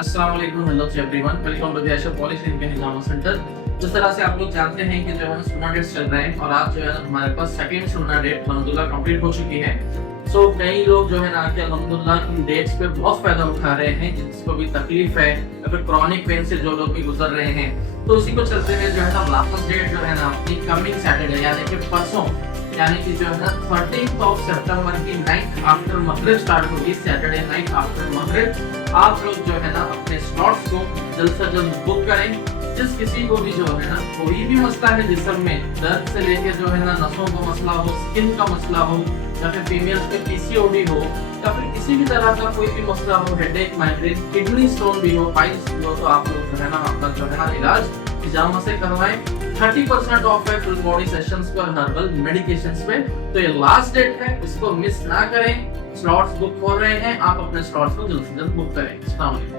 अस्सलाम वालेकुम, hello to everyone, welcome to the एशर पॉलिश इनके हिजामा सेंटर। जिस तरह से आप लोग जानते हैं कि जो है सुन्ना डेट्स चल रहे हैं और आज जो है ना हमारे पास सेकंड सुन्ना डेट अल्हम्दुलिल्लाह कंप्लीट हो चुकी है। सो कई लोग जो है ना कि अल्हम्दुलिल्लाह इन डेट्स पे बहुत फायदा उठा रहे हैं, जिसको भी तकलीफ है या फिर क्रॉनिक पेन से जो लोग भी गुजर रहे हैं, तो उसी को चलते हुए जो है ना लास्ट डेट जो है ना अपनी कमिंग सैटरडे यानी कि परसों यानी कि जो है ना 13th ऑफ सितंबर की नाइट आफ्टर मगरिब स्टार्ट होगी, सैटरडे नाइट आफ्टर मगरिब। आप लोग जो है ना अपने स्लॉट्स को जल्द से जल्द बुक करें। जिस किसी को भी जो है ना कोई भी मसला है जिस्म में, दर्द से लेके जो है ना नसों का मसला हो, स्किन का मसला हो, या फिर फीमेल्स में पीसीओडी हो, या फिर किसी भी तरह का कोई भी मसला हो, हेडेक, माइग्रेन, किडनी स्टोन भी हो, पाइल्स भी हो, तो आप लोग जो है ना अपना जो है ना इलाज हिजामा से करवाएं। 30% ऑफ है फुल बॉडी सेशंस पर, हर्बल मेडिकेशंस पे। तो ये लास्ट डेट है, इसको मिस ना करें। स्लॉट्स बुक हो रहे हैं, आप अपने स्लॉट्स को जल्द से जल्द बुक करें। अस्सलाम वालेकुम।